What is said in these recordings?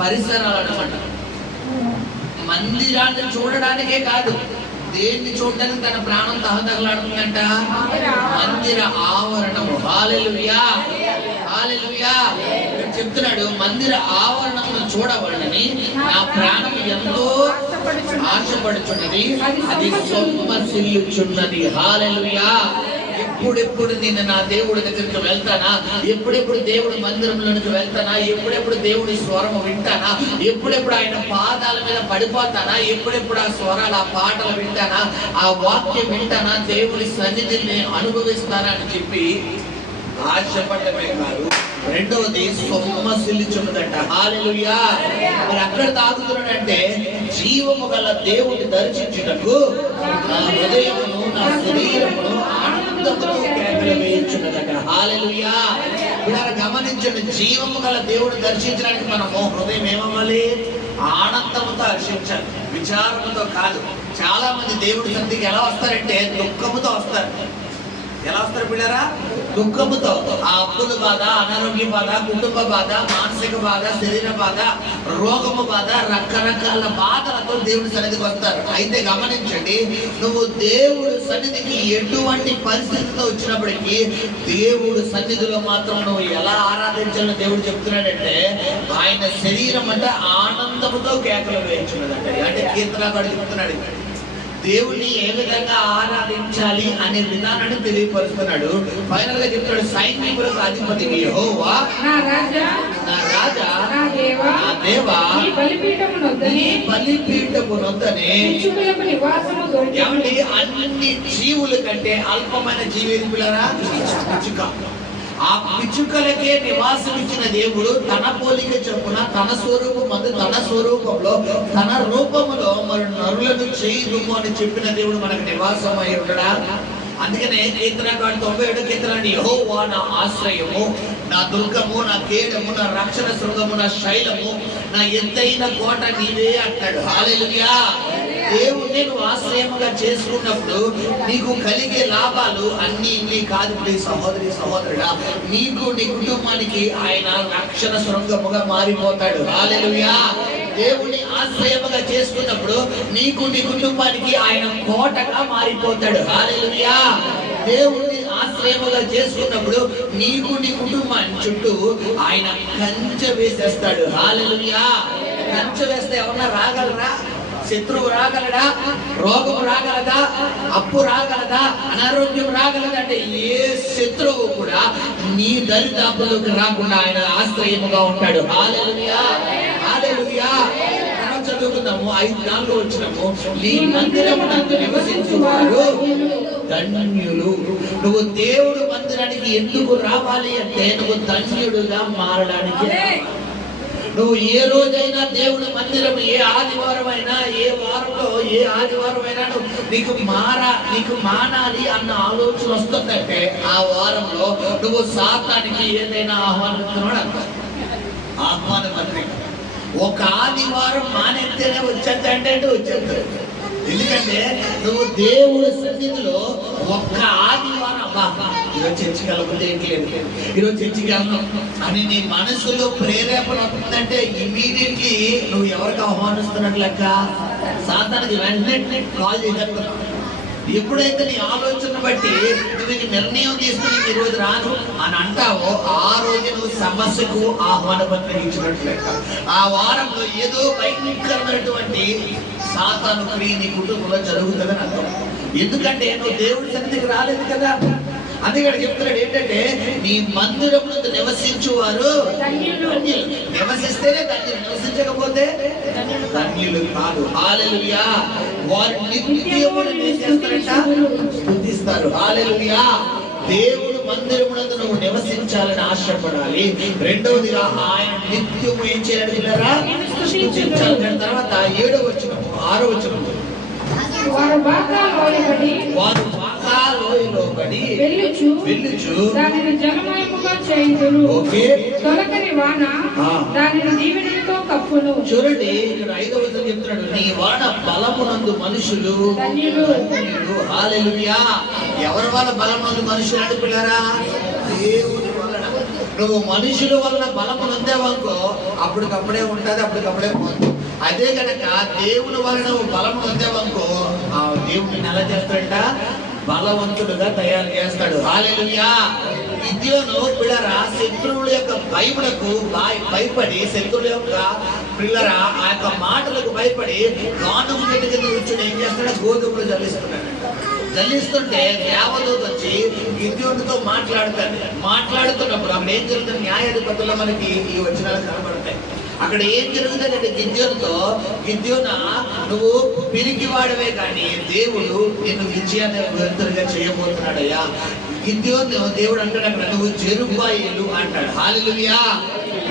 పరిసరాలు అన్నమాట. మందిరాన్ని చూడడానికే కాదు, దేన్ని చూడడానికి తన ప్రాణం తహతహలాడుతుందంట? మందిర ఆవరణము. హల్లెలూయా, హల్లెలూయా. చెప్తున్నాడు, మందిర ఆవరణము చూడవాలని నా ప్రాణం ఎంతో ఆశపడుచున్నది, అది సొమ్మసిల్లుచున్నది. హల్లెలూయా. ఎప్పుడెప్పుడు నేను నా దేవుడి దగ్గరికి వెళ్తానా, ఎప్పుడెప్పుడు దేవుడి మందిరంలోనికి వెళ్తానా, ఎప్పుడెప్పుడు దేవుడి స్వరము వింటానా, ఎప్పుడెప్పుడు ఆయన పాదాల మీద పడిపోతానా, ఎప్పుడెప్పుడు ఆ స్వరాలు, ఆ పాటలు వింటానా, ఆ వాక్యం వింటానా, దేవుడి సన్నిధిని అనుభవిస్తానా అని చెప్పి ఆశపడమే కాదు, రెండవది సొమ్మసిల్లుచున్నదంట. హల్లెలూయా. మరి అక్కడ తాగుతున్నాడంటే జీవము గల దేవుడిని దర్శించుటకు నా హృదయమును నా శరీరమును ఆనందముతో కేకలు వేయించున్నదట. హల్లెలూయా. ఇలా గమనించండి, జీవము గల దేవుడిని దర్శించడానికి మనము హృదయం ఏమవ్వాలి? ఆనందముతో హర్షించాలి, విచారముతో కాదు. చాలా మంది దేవుడి సన్నిధికి ఎలా వస్తారంటే దుఃఖముతో వస్తారు. ఎలా వస్తారు పిల్లరా? దుఃఖముతో. ఆ అప్పుల బాధ, అనారోగ్య బాధ, కుటుంబ బాధ, మానసిక బాధ, శరీర బాధ, రోగము బాధ, రకరకాల బాధలతో దేవుడి సన్నిధికి వస్తారు. అయితే గమనించండి, నువ్వు దేవుడి సన్నిధికి ఎటువంటి పరిస్థితితో వచ్చినప్పటికీ దేవుడి సన్నిధిలో మాత్రం నువ్వు ఎలా ఆరాధించాలని దేవుడు చెప్తున్నాడంటే, ఆయన శరీరం అంటే ఆనందముతో కేకలు వేయించున్నదంట. అంటే కీర్తనకారుడు చెప్తున్నాడు, దేవుణ్ణి ఏ విధంగా ఆరాధించాలి అనే విధానాన్ని తెలియపరుస్తున్నాడు. ఫైనల్ గా చెప్తున్నాడు, సైన్యములకు అధిపతి యెహోవా నా రాజా, నా దేవా, ఈ బలిపీఠమునొద్దనే అన్ని జీవుల కంటే అల్పమైన జీవి ఏది పిల్లరా? పిచ్చుక. ఆ పిచ్చుకలకే నివాసం ఇచ్చిన దేవుడు తన పోలిక చొప్పున తన స్వరూపమందు తన స్వరూపంలో తన రూపములో మరి నరులను చేయదుము అని చెప్పిన దేవుడు మనకు నివాసం అయి ఉండడా? అందుకనే కీర్తనకారుడు 97 కీర్తన, యెహోవా నా ఆశ్రయము, నా దుర్గము, నా కేడము, నా రక్షణ శృంగము, నా శైలము, నా ఎత్తైన కోట నీవే అంటాడు. హల్లెలూయా. దేవుణ్ణి నువ్వు ఆశ్రయముగా చేసుకున్నప్పుడు నీకు కలిగే లాభాలు అన్ని ఇన్ని కాదు సహోదరి సహోదరుడా, నీకు నీ కుటుంబానికి ఆయన రక్షణ శృంగముగా మారిపోతాడు. హల్లెలూయా. దేవుని ఆశ్రయముగా చేసుకున్నప్పుడు నీకు నీ కుటుంబానికి ఆయన కోటగా మారిపోతాడు. హల్లెలూయా. దేవుని ఆశ్రయముగా చేసుకున్నప్పుడు నీకు నీ కుటుంబాన్ని చుట్టూ ఆయన కంచె వేసేస్తాడు. హల్లెలూయా. కంచె వేస్తే ఎవరన్నా రాగలరా? శత్రువు రాగలడా? రోగం రాగలదా? అప్పు రాగలదా? అనారోగ్యం రాగలదా? అంటే ఏ శత్రువు కూడా నీ దరిదాపులకు రాకుండా ఆయన ఆశ్రయముగా ఉంటాడు. హల్లెలూయా, హల్లెలూయా. చదువుకుందాము, 5:4 వచ్చినాము. నీ మందిరమునందు నివసించువారు ధన్యులు. నువ్వు దేవుడు మందిరానికి ఎందుకు రావాలి అంటే నువ్వు ధన్యుడుగా మారడానికి. నువ్వు ఏ రోజైనా దేవుడి మందిరం, ఏ ఆదివారం అయినా, ఏ వారంలో ఏ ఆదివారం అయినా నీకు మానాలి అన్న ఆలోచన వస్తుందంటే ఆ వారంలో నువ్వు సాతానికి ఏదైనా ఆహ్వానిస్తున్నాడు అంట. ఆహ్వాన పత్రిక. ఒక ఆదివారం మానేస్తేనే వచ్చేద్దంటే వచ్చేది. ఎందుకంటే నువ్వు దేవుడి సన్నిధిలో ఒక్క ఆదివారం ఈరోజు చర్చికి వెళ్ళకపోతే ఏంటి లేదు, ఈరోజు చర్చికి వెళ్తాం అని నీ మనసులో ప్రేరేపణ అవుతుందంటే ఇమీడియట్లీ నువ్వు ఎవరికి ఆహ్వానిస్తున్నట్లు లెక్క? సాతానికి వెంటనే కాల్ చేసేస్తున్నావు. ఎప్పుడైతే నీ ఆలోచన బట్టి నువ్వు నిర్ణయం తీసుకుని ఈ రోజు రాను అని అంటావో ఆ రోజు నువ్వు సమస్యకు ఆహ్వాన పత్రిక ఇచ్చినట్లు లెక్క. ఆ వారంలో ఏదో భయంకరమైనటువంటి సాతాను క్రియ నీ కుటుంబంలో జరుగుతుందని అర్థం. ఎందుకంటే నువ్వు దేవుడి సన్నిధికి రాలేదు కదా. అందుకని చెప్తున్నాడు ఏంటంటే నీ మందిరంలో నివసించువారు నివసిస్తేనే ధన్యులు, నివసించకపోతే ధన్యులు కాదు. హల్లెలూయా. వారు నిత్యము స్తుతిస్తారు. హల్లెలూయా. దేవుడు మందిరమునందు నువ్వు నివసించాలని ఆశపడాలి. రెండవదిగా ఆయన నిత్యము ఏం చేయాలి? స్తుతించాలి. తర్వాత 7వ వచనం 6వ వచనం, వారు బాగా లోయలోబడి వెళ్ళుచు దానిని జలమయముగా చేయుదురు. తొలకరి వాన దానిని దీవెనలతో కప్పును. చూడండి, ఇక్కడ 5వ వచనం చెప్తున్నాడు, నీ వాన బలమునందు మనుషులు ధన్యులు. హల్లెలూయా. ఎవరి వల్ల బలమునందు మనుషులు అంటే పిల్లరా? దేవుని వలన. నువ్వు మనుషుల వలన బలము నొందేవనుకో అప్పటికప్పుడే ఉంటుంది, అప్పటికప్పుడే పోతుంది. అదే కనుక దేవుని వలన నువ్వు బలము నొందేవనుకో ఆ దేవుడిని ఎలా చేస్తాడంట? బలవంతుడుగా తయారు చేస్తాడు. హల్లెలూయా. గిద్యోను పిల్లరా శత్రువుల యొక్క భయములకు భయపడి, శత్రువుల యొక్క పిల్లరా ఆ యొక్క మాటలకు భయపడి గానుగు చెట్టు కింద కూర్చొని ఏం చేస్తాడు? గోధుమలు జల్లిస్తున్నాడు. జల్లిస్తుంటే దేవదూత వచ్చి గిద్యోనుతో మాట్లాడుతున్నప్పుడు అక్కడ ఏం జరుగుతుంది? న్యాయాధిపతుల్లో మనకి ఈ వచనాలు కనబడతాయి. అక్కడ ఏం జరుగుతుందంటే గిద్యోనుతో, గిద్యోనా నువ్వు పిరికివాడవే కానీ దేవుడు నిన్ను విజయాన్ని వ్యర్థంగా చేయబోతున్నాడయ్యా. గిద్యోను దేవుడు అంటాడు అక్కడ, నువ్వు జెరుబ్బాయేలు అంటాడు. హల్లెలూయా.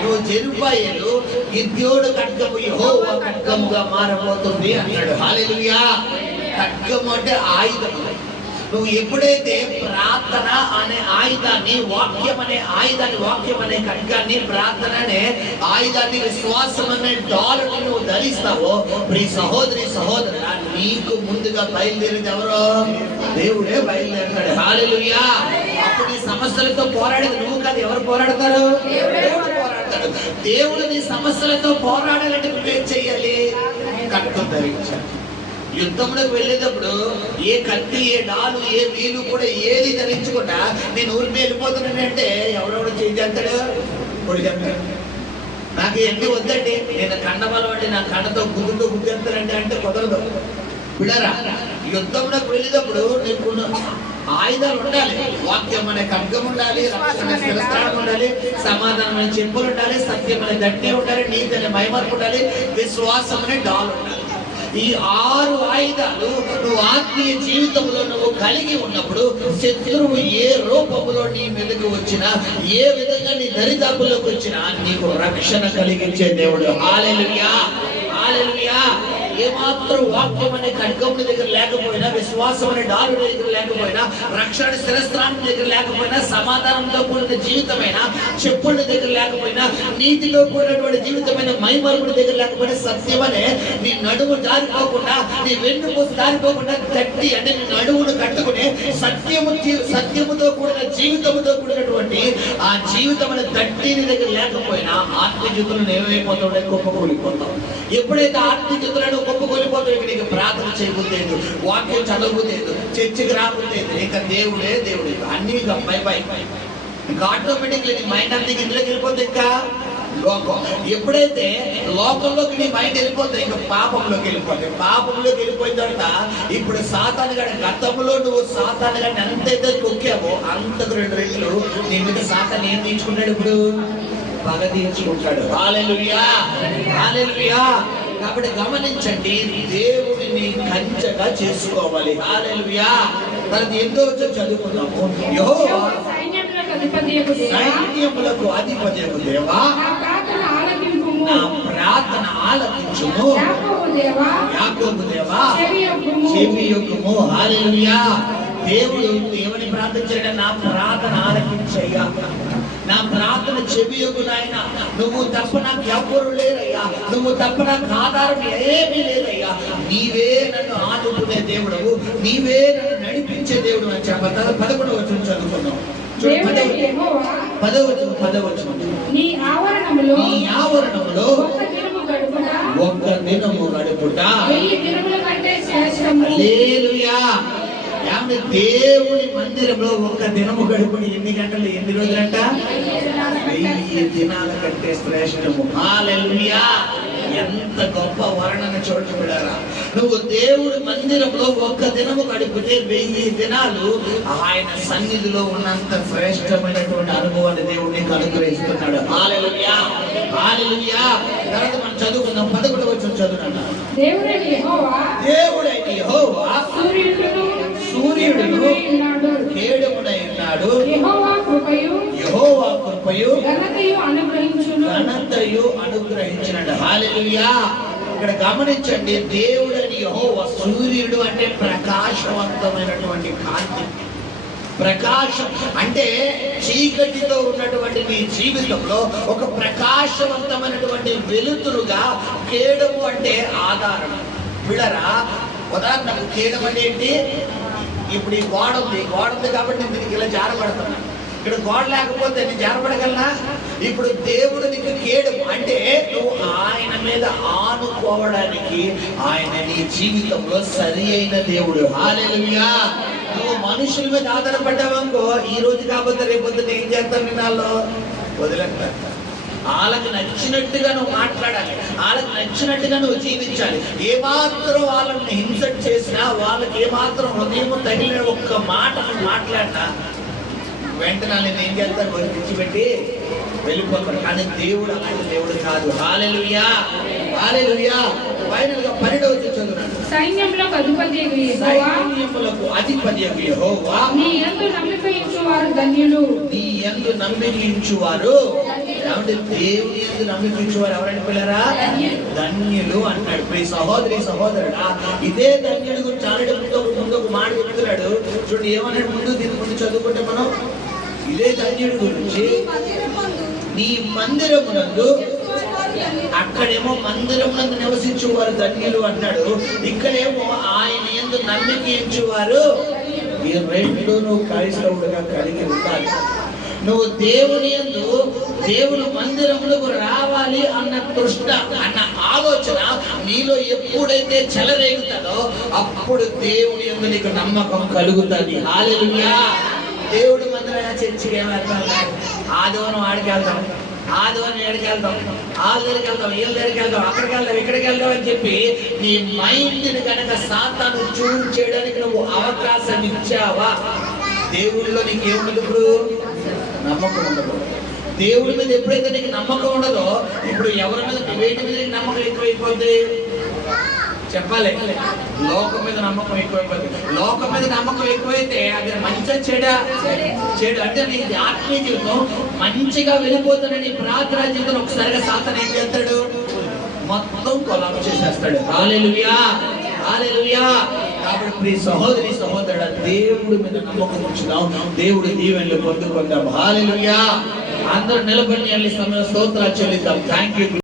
నువ్వు జెరుబ్బాయేలు, గిద్యోను ఖడ్గము యెహోవా ఖడ్గముగా మారబోతుంది అంటాడు. హల్లెలూయా. ఖడ్గము అంటే ఆయుధం. నువ్వు ఎప్పుడైతే ప్రార్థన అనే ఆయుధాన్ని, వాక్యం అనే ఖడ్గాన్ని, ప్రార్థన అనే ఆయుధాన్ని, విశ్వాసం అనే డాలుని నువ్వు ధరిస్తావో ప్రియ సహోదరా నీకు ముందుగా బయలుదేరేది ఎవరో? దేవుడే బయలుదేరుతాడు. హల్లెలూయా. అప్పుడు నీ సమస్యలతో పోరాడేది నువ్వు కాదు, ఎవరు పోరాడతారు? దేవుడు పోరాడతాడు. దేవుడు నీ సమస్యలతో పోరాడాలంటే నువ్వేం చెయ్యాలి? ఖడ్గం ధరించాలి. యుద్ధంలోకి వెళ్ళేటప్పుడు ఏ కత్తి, ఏ డాలు, ఏ వీలు కూడా ఏది ధరించకుండా నేను ఊరికి వెళ్ళిపోతున్నానంటే ఎవరెవరు చేస్తాడు? పొడిచేస్తాడు. నాకు ఎన్ని వద్దండి, నేను కండబలం అంటే నా కండతో గుడ్డుతో గుడ్డేస్తానంటే అంటే కుదరదు. పిల్లరా యుద్ధంలోకి వెళ్ళేటప్పుడు నీకు ఆయుధాలు ఉండాలి. వాక్యం అనే ఖడ్గం ఉండాలి, రక్షణ శిరస్త్రాణం ఉండాలి, సమాధానమైన చెప్పులు ఉండాలి, సత్యం అనే దట్టి ఉండాలి, నీతి అనే మైమర్పు ఉండాలి, విశ్వాసం అనే డాల్ ఉండాలి. ఈ 6 ఆయుధాలు నువ్వు ఆత్మీయ జీవితంలో నువ్వు కలిగి ఉన్నప్పుడు శత్రువు ఏ రూపంలో నీ మీదకి వచ్చినా, ఏ విధంగా నీ దరిదాపుల్లోకి వచ్చినా నీకు రక్షణ కలిగించే దేవుడు. హల్లెలూయా. హల్లెలూయా. ఏమాత్రం వాక్యం అనే ఖడ్గముల దగ్గర లేకపోయినా, విశ్వాసం అనే డాలు దగ్గర లేకపోయినా, రక్షణ శిరస్త్రాణం దగ్గర లేకపోయినా, సమాధానంతో కూడిన జీవితమైన చెప్పుల దగ్గర లేకపోయినా, నీతితో కూడినటువంటి జీవితమైన మైమరుపుల దగ్గర లేకపోయినా, సత్యమనే నీ నడుము జారిపోకుండా, నీ వెన్నుపూస జారిపోకుండా గట్టి అంటే నీ నడుమును కట్టుకుని సత్యముతో కూడిన జీవితముతో కూడినటువంటి ఆ జీవితం అనే దట్టిని దగ్గర లేకపోయినా ఆత్మీయ జీవితంలో ఏమైపోతావు? కుప్పకూలిపోతావు. ఎప్పుడైతే ఆత్మీయ జీవితంలో కుప్పకూలిపోతావు, ఇక నీకు ప్రార్థన చేయబోతేదు, వాక్యం చదవబోతేదు, చర్చికి రాబోతేదు, ఇక దేవుడే దేవుడు. అన్ని బై ఇంకా ఆటోమేటిక్లీ నీ మైండ్ అంతా ఇందులోకి వెళ్ళిపోతే ఇంకా లోకం. ఎప్పుడైతే లోకంలోకి నీ మైండ్ వెళ్ళిపోతే ఇంకా పాపంలోకి వెళ్ళిపోతాయి. పాపంలోకి వెళ్ళిపోయిన తర్వాత ఇప్పుడు సాతాను గాడి గతంలో నువ్వు సాతాను గాడిని ఎంతైతే తొక్కావో అంతకు 2 రెట్లు నీ మీద సాతాను ఏం తీర్చుకుంటాడు? ఇప్పుడు పగ తీర్చుకుంటాడు. హల్లెలూయా. హల్లెలూయా. కాబట్టి గమనించండి, దేవుడిని కంచెగా చేసుకోవాలి. హల్లెలూయా. తర్వాత ఎంతో చదువుకున్నాము. యెహోవా సైన్యములకు అధిపతియగు దేవా, నా ప్రార్థన ఆలకించుము. యాకోబు దేవా చెవియొగ్గుము. హల్లెలూయా. దేవుడు ఏమని ప్రార్థించాడు? నా ప్రార్థన ఆలకించయ్యా, నా ప్రార్థన చెవియొగ్గు నాయన. నువ్వు తప్ప నాకు ఎవ్వరు లేరయ్యా, నువ్వు తప్ప నాకు ఆధారం ఏమీ లేదయ్యా. నీవే నన్ను ఆదుకునే దేవుడవు, నీవే నన్ను నడిపించే దేవుడు అని చెప్పారు. 11వ వచనం చదువుకున్నాం. 10వ వచనం. నీ ఆవరణములో ఒక్క దినము గడుపుట హల్లెలూయా. దేవుని మందిరంలో ఒక్క దినము గడుపుని ఎన్ని గంటలు, ఎన్ని రోజులంట? 1000 దినాల కంటే శ్రేష్టము. హల్లెలూయా. ఎంత గొప్ప వర్ణన చూడరా. నువ్వు దేవుడి మందిరంలో ఒక్క దినము గడిపితే 1000 దినాలు ఆయన సన్నిధిలో ఉన్నంత శ్రేష్టమైనటువంటి అనుభవాన్ని దేవుడు నీకు అనుగ్రహిస్తున్నాడు. హల్లెలూయా. హల్లెలూయా. తర్వాత మనం చదువుకుందాం. 11వ వచనం చదువునండి. దేవుడైన యెహోవా సూర్యుడును కేడమునై ఉన్నాడు. యెహోవా కృపయు ఘనతయు అనుగ్రహించును. హల్లెలూయా. ఇక్కడ గమనించండి, దేవుడని యెహోవా. సూర్యుడు అంటే ప్రకాశవంతమైనటువంటి కాంతి. ప్రకాశం అంటే చీకటితో ఉన్నటువంటి నీ జీవితంలో ఒక ప్రకాశవంతమైనటువంటి వెలుతురుగా. కేడము అంటే ఆధారం. పిల్లరా ఉదాహరణకు కేడం అంటే ఏంటి? ఇప్పుడు ఈ గోడ ఉంది కాబట్టి నేను దీనికి ఇలా జారబడుతున్నా. ఇక్కడ గోడ లేకపోతే నేను జారపడగలనా? ఇప్పుడు దేవుడు నీకు కేడు అంటే నువ్వు ఆయన మీద ఆనుకోవడానికి ఆయన నీ జీవితంలో సరి అయిన దేవుడు. హల్లెలూయా. నువ్వు మనుషుల మీద ఆధారపడ్డావనుకో, ఈ రోజు కాకపోతే రేపొద్దున ఏం చేస్తాను నిన్నాళ్ళు వదిలేస్తారు. వాళ్ళకి నచ్చినట్టుగా నువ్వు మాట్లాడాలి, వాళ్ళకి నచ్చినట్టుగా నువ్వు జీవించాలి. ఏమాత్రం వాళ్ళని హింస చేసినా, వాళ్ళకి ఏమాత్రం హృదయం తగిలిన ఒక్క మాట నువ్వు మాట్లాడినా వెంటనే నేను ఏం చేస్తాను, వాళ్ళు విడిచిపెట్టి వెళ్ళిపోతారు. కానీ దేవుడు అలాంటి దేవుడు కాదు. హల్లెలూయా, హల్లెలూయా. ఫైనల్ గా 12వ వచనం చదువుతున్నాను. సైన్యములకు అధిపతియగు యెహోవా నీ యందు నమ్మిక ఉంచువారు ధన్యులు. నీ యందు నమ్మిక ఉంచువారు, ఏమంటే దేవుని యందు నమ్మిక ఉంచువారు ఎవరంటే పిల్లరా? ధన్యులు అంటాడు. ప్రియ సహోదరి సహోదరుడా, ఇదే ధన్యుడి గురించి ఆల్రెడీ ముందు ఒక మాట చెప్తున్నాడు. చూడండి ఏమన్నాడు దీని ముందు చదువుకుంటే మనం, ఇదే ధన్యుడి గురించి నీ మందిరమునందు, అక్కడేమో మందిరమునందు నివసించువారు ధన్యులు అంటాడు, ఇక్కడేమో ఆయన యందు నమ్మిక ఉంచువారు. ఈ రెండు నువ్వు క్రైస్తవుడుగా కలిగి ఉండాలి. నువ్వు దేవుని యందు, దేవుని మందిరములకు రావాలి అన్న తృష్ణ, అన్న ఆలోచన నీలో ఎప్పుడైతే చెలరేగుతుందో అప్పుడు దేవుని యందు నీకు నమ్మకం కలుగుతుంది. హల్లెలూయా. దేవుడు మందిరం చర్చికి ఏమెళ్తాం, ఆదివారం ఆడికి వెళ్తాం, ఆదివారం ఏడికి వెళ్తాం, వాళ్ళ దగ్గరికి వెళ్తాం, వీళ్ళ దగ్గరికి వెళ్తాం, అక్కడికి వెళ్తాం, ఇక్కడికి వెళ్తాం అని చెప్పి నీ మైండ్ని కనుక సాతాను చూన్ చేయడానికి నువ్వు అవకాశం ఇచ్చావా, దేవుడిలో నీకేముండదు, ఇప్పుడు నమ్మకం ఉండదు. దేవుడి మీద ఎప్పుడైతే నీకు నమ్మకం ఉండదో, ఇప్పుడు ఎవరి మీద, వేటి మీద నమ్మకం ఎక్కువైపోద్ది చెప్పాలి? లోకం మీద నమ్మకం ఎక్కువైపోతుంది. లోకం మీద నమ్మకం ఎక్కువైతే అది మంచిగా చెడు అంటే నీ ఆత్మీయ జీవితం మంచిగా వెళ్ళిపోతున్న నీ ప్రార్థన జీవితం ఒకసారిగా సాతాను ఏం చేస్తాడు, మొత్తం కొలాబ్ చేసేస్తాడు. హల్లెలూయా, హల్లెలూయా. కాబట్టి ప్రియ సహోదరి సహోదరుడా, దేవుడి మీద నమ్మకం ఉంచుదాం, దేవుడి దీవెనలు పొందుకుందాం. హల్లెలూయా. అందరూ నిలబడి స్తోత్రాలు చెల్లిద్దాం. Thank you.